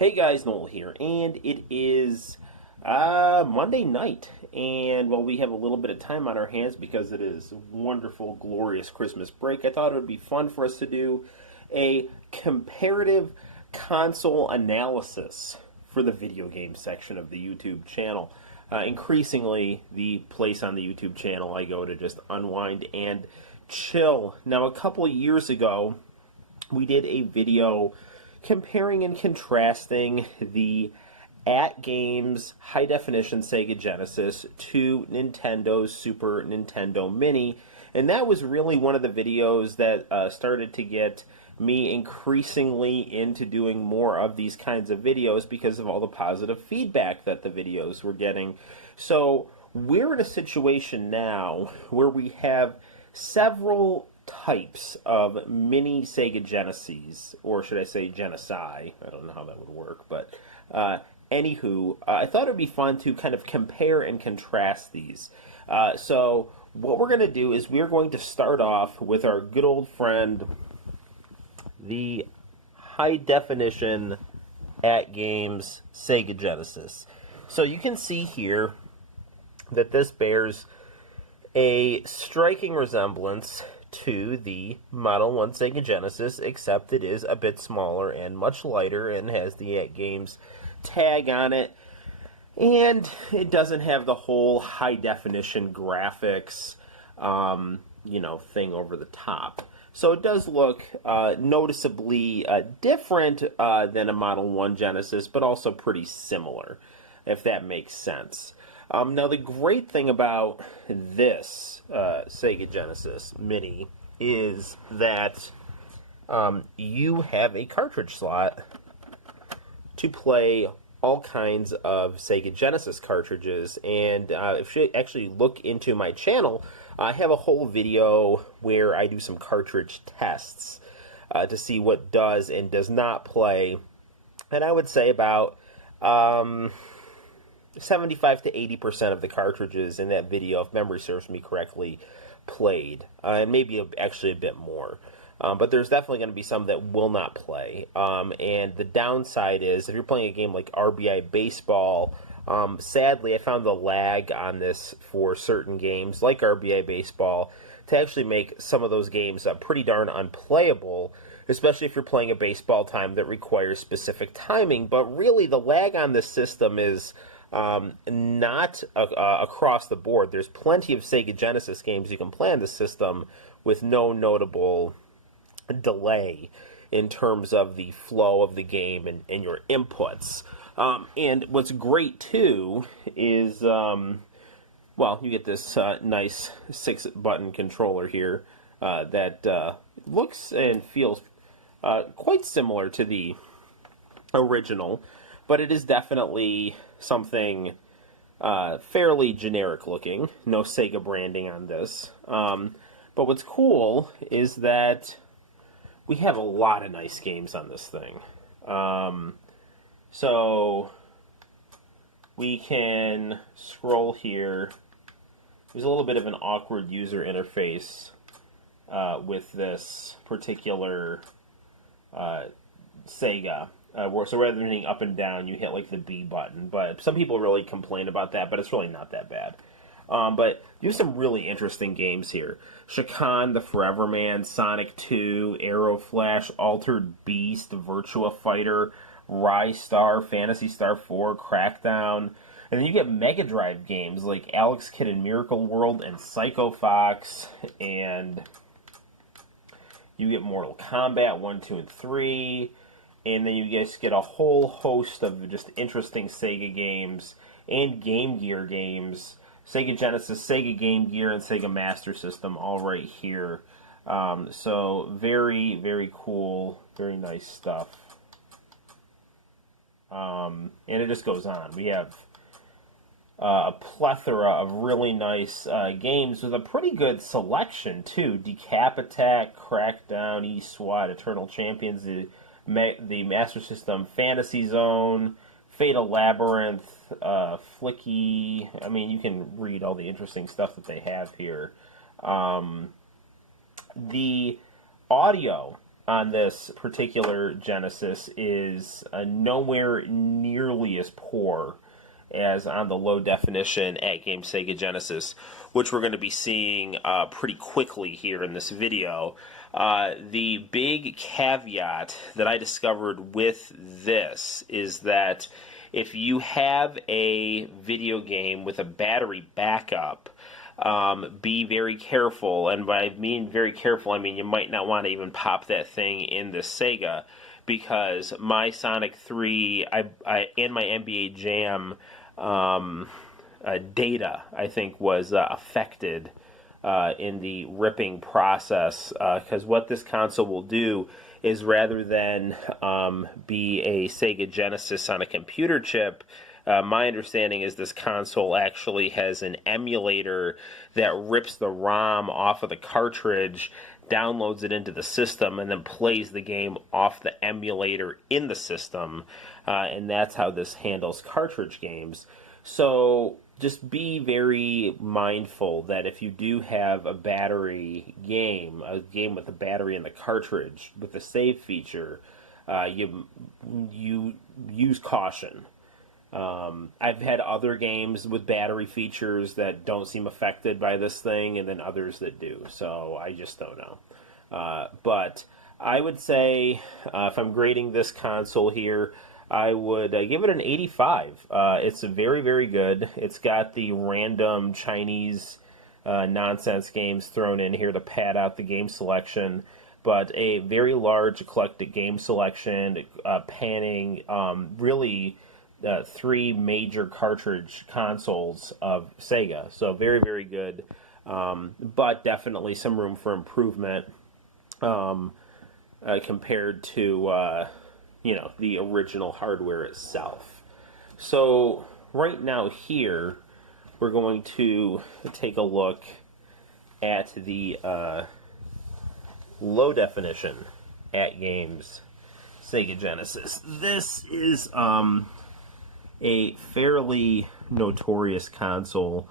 Hey guys, Noel here, and it is Monday night, and well, we have a little bit of time on our hands because it is wonderful, glorious Christmas break. I thought it would be fun for us to do a comparative console analysis for the video game section of the YouTube channel. Increasingly, the place on the YouTube channel I go to just unwind and chill. Now, a couple of years ago, we did a video comparing and contrasting the AtGames high-definition Sega Genesis to Nintendo's Super Nintendo Mini, and that was really one of the videos that started to get me increasingly into doing more of these kinds of videos because of all the positive feedback that the videos were getting. So we're in a situation now where we have several types of mini Sega Genesis, or should I say Genesis? I don't know how that would work, but anywho, I thought it would be fun to kind of compare and contrast these. So what we're going to do is we're going to start off with our good old friend, the high-definition AtGames Sega Genesis. So you can see here that this bears a striking resemblance to the Model 1 Sega Genesis, except it is a bit smaller and much lighter and has the AtGames tag on it. And it doesn't have the whole high-definition graphics, thing over the top. So it does look noticeably different than a Model 1 Genesis, but also pretty similar, if that makes sense. Now, the great thing about this Sega Genesis Mini is that you have a cartridge slot to play all kinds of Sega Genesis cartridges. And if you actually look into my channel, I have a whole video where I do some cartridge tests to see what does and does not play. And I would say about 75 to 80% of the cartridges in that video, if memory serves me correctly, played. And maybe actually a bit more. But there's definitely going to be some that will not play. And the downside is, if you're playing a game like RBI Baseball, sadly I found the lag on this for certain games, like RBI Baseball, to actually make some of those games pretty darn unplayable, especially if you're playing a baseball time that requires specific timing. But really, the lag on this system is not across the board. There's plenty of Sega Genesis games you can play on the system with no notable delay in terms of the flow of the game and your inputs. And what's great, too, is, you get this nice 6-button controller here that looks and feels quite similar to the original, but it is definitely something fairly generic looking. No Sega branding on this. But what's cool is that we have a lot of nice games on this thing. So we can scroll here. There's a little bit of an awkward user interface with this particular Sega. So rather than hitting up and down, you hit like the B button. But some people really complain about that, but it's really not that bad. But you have some really interesting games here. Shakan, the Forever Man, Sonic 2, Arrow Flash, Altered Beast, Virtua Fighter, Rise Star, Phantasy Star 4, Crackdown. And then you get Mega Drive games like Alex Kidd in Miracle World and Psycho Fox. And you get Mortal Kombat 1, 2, and 3. And then you just get a whole host of just interesting Sega games and Game Gear games. Sega Genesis, Sega Game Gear, and Sega Master System all right here. So very, very cool, very nice stuff. And it just goes on. We have a plethora of really nice games with a pretty good selection, too. Decap Attack, Crackdown, E-SWAT, Eternal Champions, the Master System, Fantasy Zone, Fatal Labyrinth, Flicky. I mean, you can read all the interesting stuff that they have here. The audio on this particular Genesis is nowhere nearly as poor as on the low definition AtGames Sega Genesis, which we're going to be seeing pretty quickly here in this video. The big caveat that I discovered with this is that if you have a video game with a battery backup, be very careful. And by I mean very careful, I mean you might not want to even pop that thing in the Sega, because my Sonic 3 and my NBA Jam data, I think, was affected in the ripping process, because what this console will do is, rather than be a Sega Genesis on a computer chip, my understanding is this console actually has an emulator that rips the ROM off of the cartridge, downloads it into the system, and then plays the game off the emulator in the system, and that's how this handles cartridge games. So just be very mindful that if you do have a battery game, a game with a battery in the cartridge with the save feature, you use caution. I've had other games with battery features that don't seem affected by this thing, and then others that do, so I just don't know. But I would say, if I'm grading this console here, I would give it an 85. It's very, very good. It's got the random Chinese nonsense games thrown in here to pad out the game selection, but a very large eclectic game selection, panning really three major cartridge consoles of Sega. So very, very good, but definitely some room for improvement compared to the original hardware itself. So right now here, we're going to take a look at the low definition AtGames Sega Genesis. This is a fairly notorious console.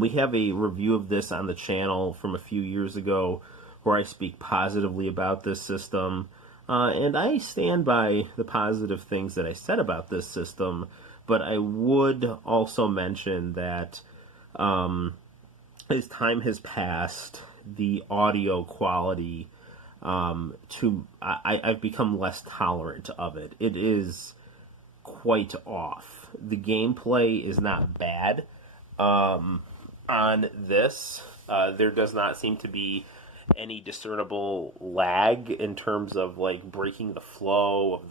We have a review of this on the channel from a few years ago where I speak positively about this system. And I stand by the positive things that I said about this system, but I would also mention that as time has passed, the audio quality, I've become less tolerant of it. It is quite off. The gameplay is not bad on this. There does not seem to be any discernible lag in terms of like breaking the flow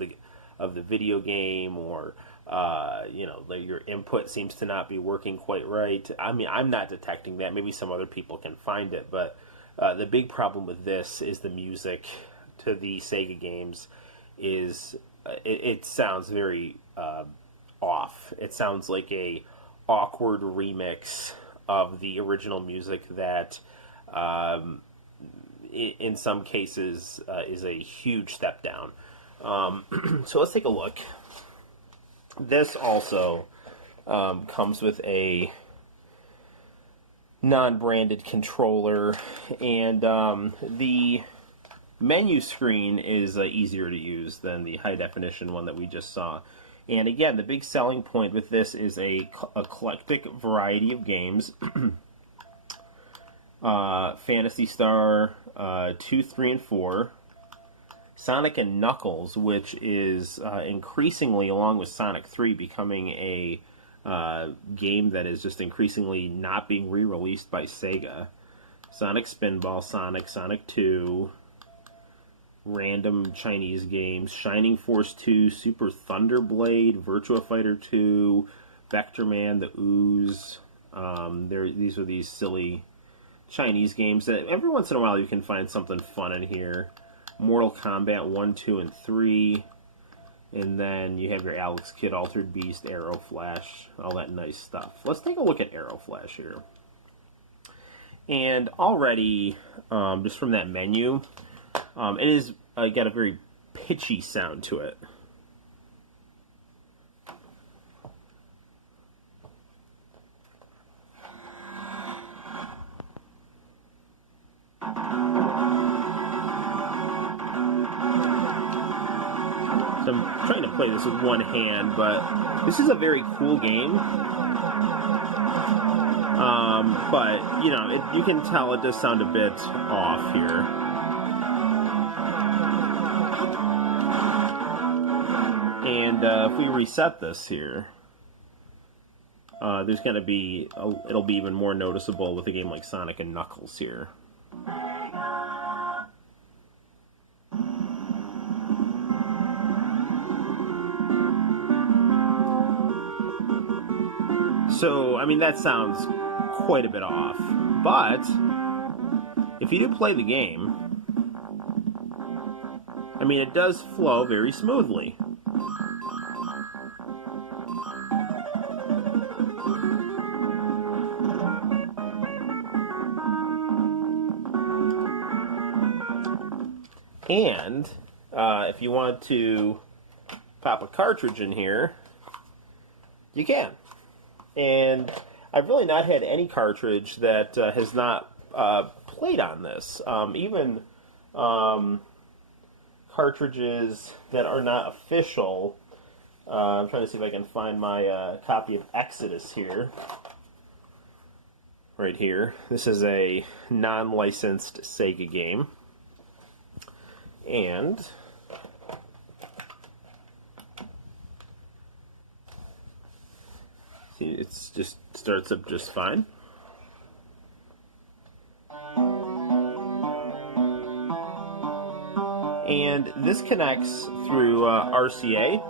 of the video game, or your input seems to not be working quite right. I mean, I'm not detecting that. Maybe some other people can find it, but the big problem with this is the music to the Sega games is it sounds very off. It sounds like a awkward remix of the original music that in some cases is a huge step down. So let's take a look. This also comes with a non-branded controller, and the menu screen is easier to use than the high-definition one that we just saw. And again, the big selling point with this is a eclectic variety of games. Phantasy Star 2, 3, and 4. Sonic and Knuckles, which is increasingly, along with Sonic 3, becoming a game that is just increasingly not being re-released by Sega. Sonic Spinball, Sonic 2, random Chinese games, Shining Force 2, Super Thunderblade, Virtua Fighter 2, Vector Man, The Ooze. These are these silly Chinese games that every once in a while you can find something fun in here. Mortal Kombat 1, 2, and 3. And then you have your Alex Kidd, Altered Beast, Arrow Flash, all that nice stuff. Let's take a look at Arrow Flash here. And already, just from that menu, it is got a very pitchy sound to it. So I'm trying to play this with one hand, but this is a very cool game. But, you know, you can tell it does sound a bit off here. And if we reset this here, there's going to be, it'll be even more noticeable with a game like Sonic and Knuckles here. So, I mean, that sounds quite a bit off. But, if you do play the game, I mean, it does flow very smoothly. And, if you want to pop a cartridge in here, you can. And I've really not had any cartridge that has not played on this. Even cartridges that are not official. I'm trying to see if I can find my copy of Exodus here. Right here. This is a non-licensed Sega game. And see, it's just starts up just fine. And this connects through RCA.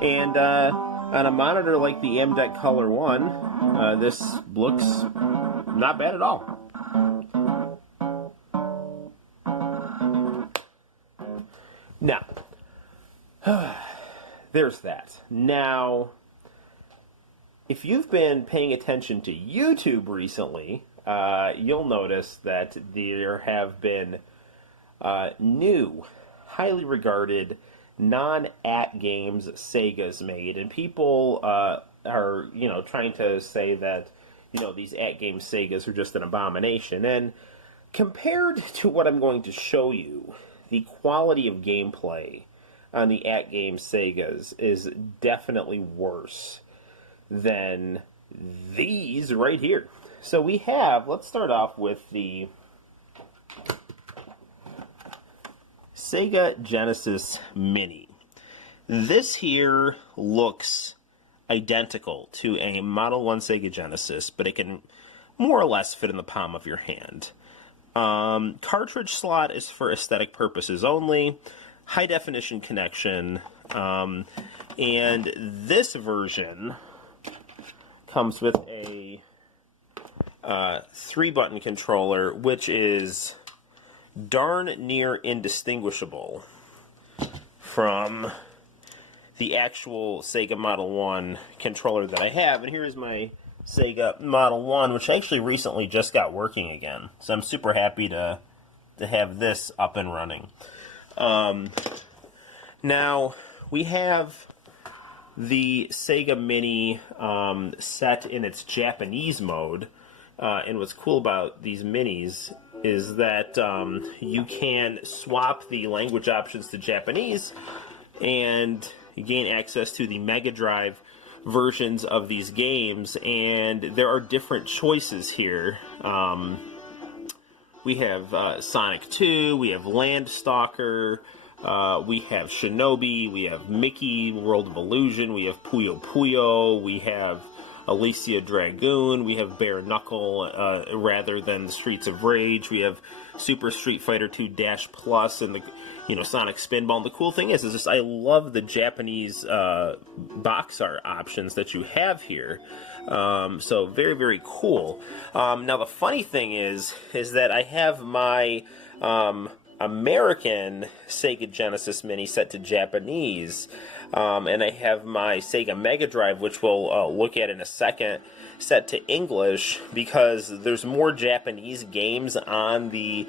And on a monitor like the AMDEC Color 1, this looks not bad at all. Now, there's that. Now, if you've been paying attention to YouTube recently, you'll notice that there have been new, highly regarded, non-AtGames Segas made, and people are, you know, trying to say that, you know, these AtGames Segas are just an abomination. And compared to what I'm going to show you, the quality of gameplay on the AtGames Segas is definitely worse than these right here. So we have, let's start off with the Sega Genesis Mini. This here looks identical to a Model 1 Sega Genesis, but it can more or less fit in the palm of your hand. Cartridge slot is for aesthetic purposes only. High definition connection. And this version comes with a 3-button controller, which is darn near indistinguishable from the actual Sega Model 1 controller that I have. And here is my Sega Model 1, which actually recently just got working again. So I'm super happy to have this up and running. Now, we have the Sega Mini set in its Japanese mode. And what's cool about these minis is that you can swap the language options to Japanese, and you gain access to the Mega Drive versions of these games, and there are different choices here. We have Sonic 2, we have Landstalker, we have Shinobi, we have Mickey, World of Illusion, we have Puyo Puyo, we have Alicia Dragoon, we have Bare Knuckle rather than the Streets of Rage, we have Super Street Fighter 2 Dash Plus, and the Sonic Spinball. And the cool thing is just I love the Japanese box art options that you have here. So very, very cool. Now the funny thing is that I have my American Sega Genesis Mini set to Japanese, and I have my Sega Mega Drive, which we'll look at in a second, set to English, because there's more Japanese games on the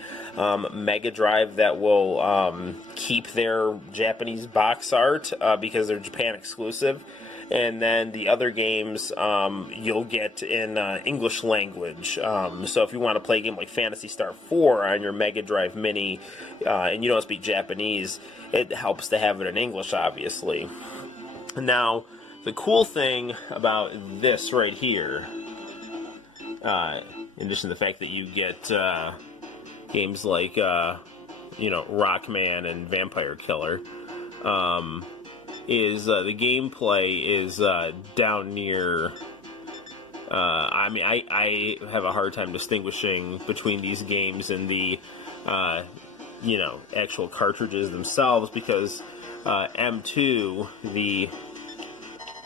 Mega Drive that will keep their Japanese box art because they're Japan exclusive. And then the other games you'll get in English language. So if you want to play a game like Phantasy Star 4 on your Mega Drive Mini, and you don't speak Japanese, it helps to have it in English, obviously. Now, the cool thing about this right here, in addition to the fact that you get games like, Rockman and Vampire Killer, is the gameplay is down near. I have a hard time distinguishing between these games and the, actual cartridges themselves, because M2, the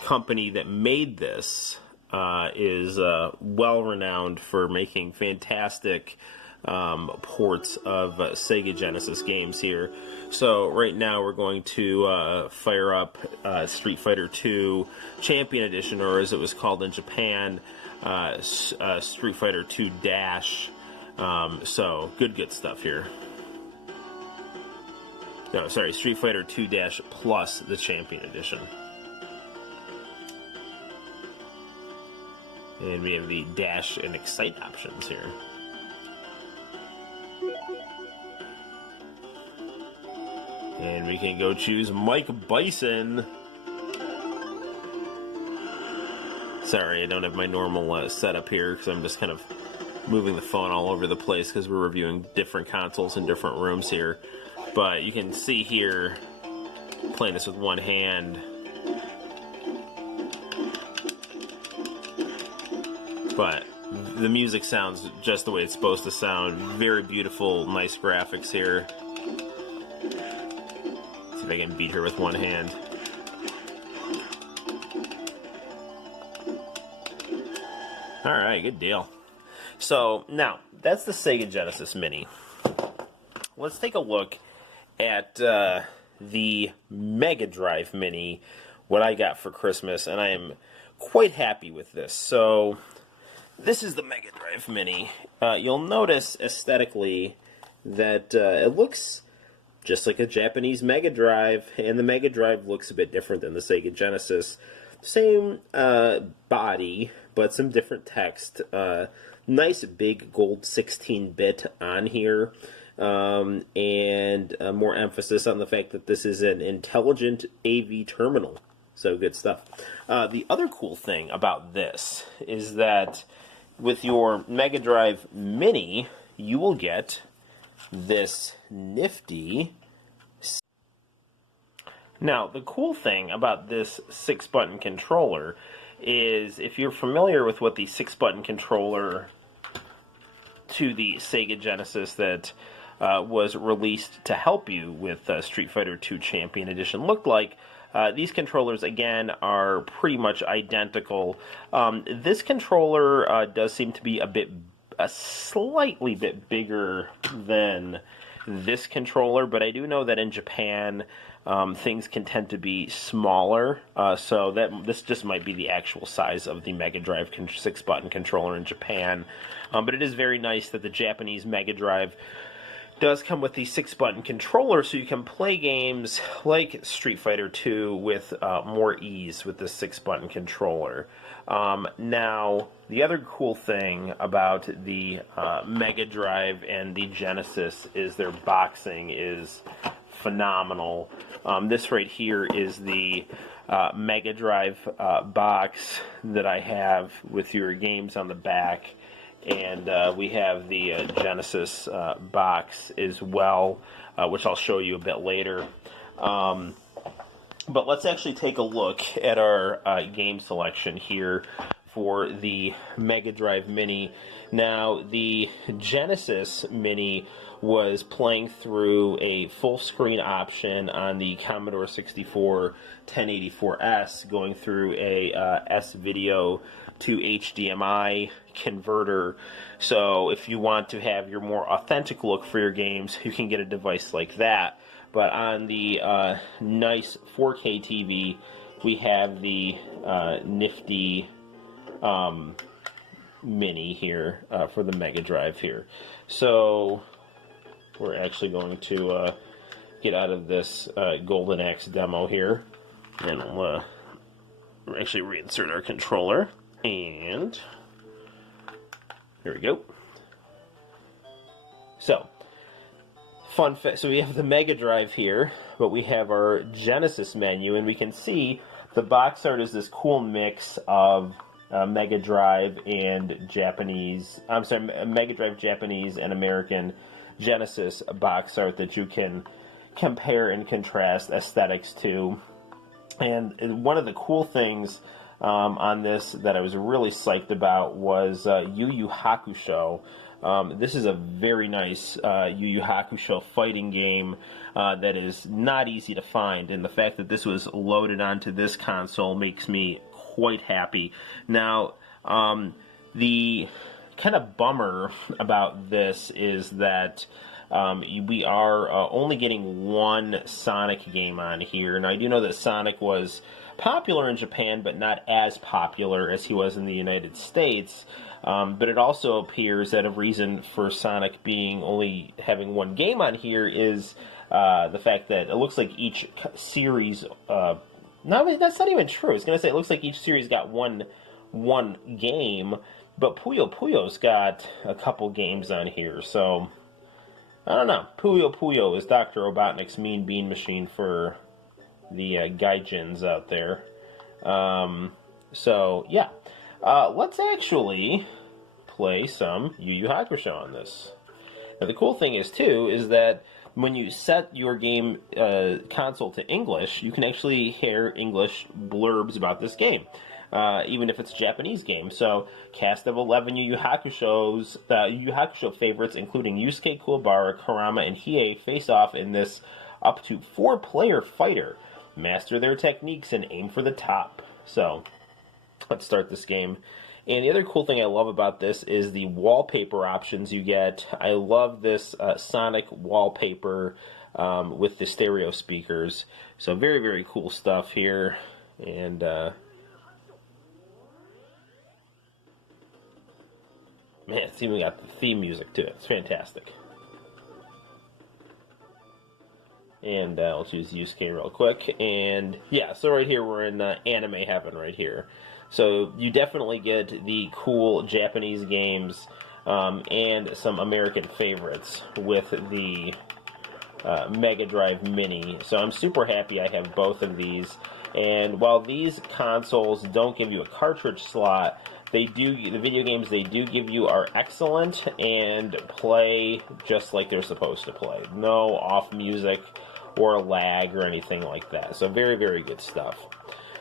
company that made this, is well renowned for making fantastic ports of Sega Genesis games here. So right now we're going to fire up Street Fighter II Champion Edition, or as it was called in Japan, Street Fighter II Dash. So good stuff here. No, sorry, Street Fighter II Dash plus the Champion Edition. And we have the Dash and Excite options here. And we can go choose Mike Bison. Sorry, I don't have my normal setup here because I'm just kind of moving the phone all over the place because we're reviewing different consoles in different rooms here. But you can see here, playing this with one hand. But the music sounds just the way it's supposed to sound. Very beautiful, nice graphics here. See if I can beat her with one hand. Alright, good deal. So, now, that's the Sega Genesis Mini. Let's take a look at the Mega Drive Mini, what I got for Christmas, and I am quite happy with this. So, this is the Mega Drive Mini. You'll notice aesthetically that it looks just like a Japanese Mega Drive, and the Mega Drive looks a bit different than the Sega Genesis. Same body, but some different text. Nice big gold 16-bit on here, and more emphasis on the fact that this is an intelligent AV terminal. So good stuff. The other cool thing about this is that with your Mega Drive Mini, you will get this nifty. Now, the cool thing about this 6-button controller is, if you're familiar with what the 6-button controller to the Sega Genesis that was released to help you with Street Fighter II Champion Edition looked like, these controllers, again, are pretty much identical. This controller does seem to be a slightly bit bigger than this controller, but I do know that in Japan, things can tend to be smaller, so that this just might be the actual size of the Mega Drive 6-button controller in Japan. But it is very nice that the Japanese Mega Drive does come with the 6-button controller, so you can play games like Street Fighter II with more ease with the 6-button controller. Now, the other cool thing about the Mega Drive and the Genesis is their boxing is phenomenal. This right here is the Mega Drive box that I have with your games on the back. And we have the Genesis box as well, which I'll show you a bit later. But let's actually take a look at our game selection here for the Mega Drive Mini. Now, the Genesis Mini was playing through a full-screen option on the Commodore 64 1084S, going through a S-Video to HDMI converter. So if you want to have your more authentic look for your games, you can get a device like that. But on the nice 4K TV, we have the nifty Mini here for the Mega Drive here. So we're actually going to get out of this Golden Axe demo here, and we'll actually reinsert our controller. And here we go. So, So we have the Mega Drive here, but we have our Genesis menu, and we can see the box art is this cool mix of Mega Drive and Japanese. I'm sorry, Mega Drive Japanese and American Genesis box art that you can compare and contrast aesthetics to. And one of the cool things on this that I was really psyched about was Yu Yu Hakusho. This is a very nice Yu Yu Hakusho fighting game that is not easy to find, and the fact that this was loaded onto this console makes me quite happy. Now, the kind of bummer about this is that we are only getting one Sonic game on here. Now, I do know that Sonic was popular in Japan, but not as popular as he was in the United States. But it also appears that a reason for Sonic only having one game on here is the fact that it looks like each series... no, that's not even true. I was going to say it looks like each series got one game, but Puyo Puyo's got a couple games on here, so... I don't know. Puyo Puyo is Dr. Robotnik's Mean Bean Machine for the gaijins out there. So, yeah. Let's actually play some Yu Yu Hakusho on this. Now, the cool thing is, too, is that when you set your game console to English, you can actually hear English blurbs about this game, even if it's a Japanese game. So, cast of 11 Yu Yu Hakusho favorites, including Yusuke Kuwabara, Kurama, and Hiei, face off in this up to 4-player fighter. Master their techniques and aim for the top. So, let's start this game. And the other cool thing I love about this is the wallpaper options you get. I love this Sonic wallpaper with the stereo speakers. So very, very cool stuff here. And man, it's even got the theme music to it. It's fantastic. And let's use Yusuke real quick. And yeah, so right here we're in anime heaven right here. So you definitely get the cool Japanese games and some American favorites with the Mega Drive Mini. So I'm super happy I have both of these. And while these consoles don't give you a cartridge slot, the video games they do give you are excellent and play just like they're supposed to play. No off music or lag or anything like that. So very, very good stuff.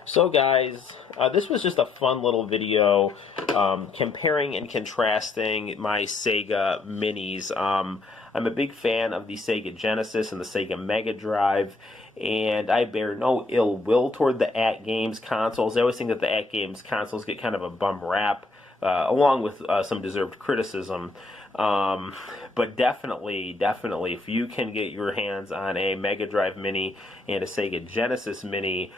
So guys, this was just a fun little video comparing and contrasting my Sega Minis. I'm a big fan of the Sega Genesis and the Sega Mega Drive, and I bear no ill will toward the AtGames consoles. I always think that the AtGames consoles get kind of a bum rap, along with some deserved criticism. But definitely, if you can get your hands on a Mega Drive Mini and a Sega Genesis Mini,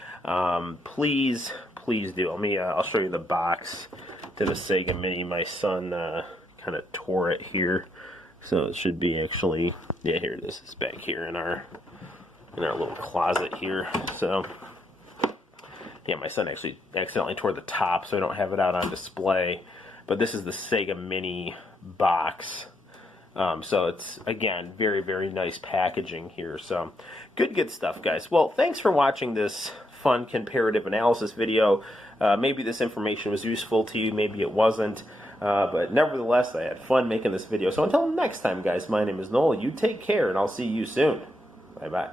please do. I'll show you the box to the Sega Mini. My son kind of tore it here, so it should be actually, yeah, here it is. It's back here in our little closet here. So yeah, my son actually accidentally tore the top, so I don't have it out on display. But this is the Sega Mini box. So it's, again, very, very nice packaging here. So good stuff, guys. Well, thanks for watching this fun comparative analysis video. Maybe this information was useful to you, maybe it wasn't. But nevertheless, I had fun making this video. So until next time, guys, my name is Noel. You take care, and I'll see you soon. Bye-bye.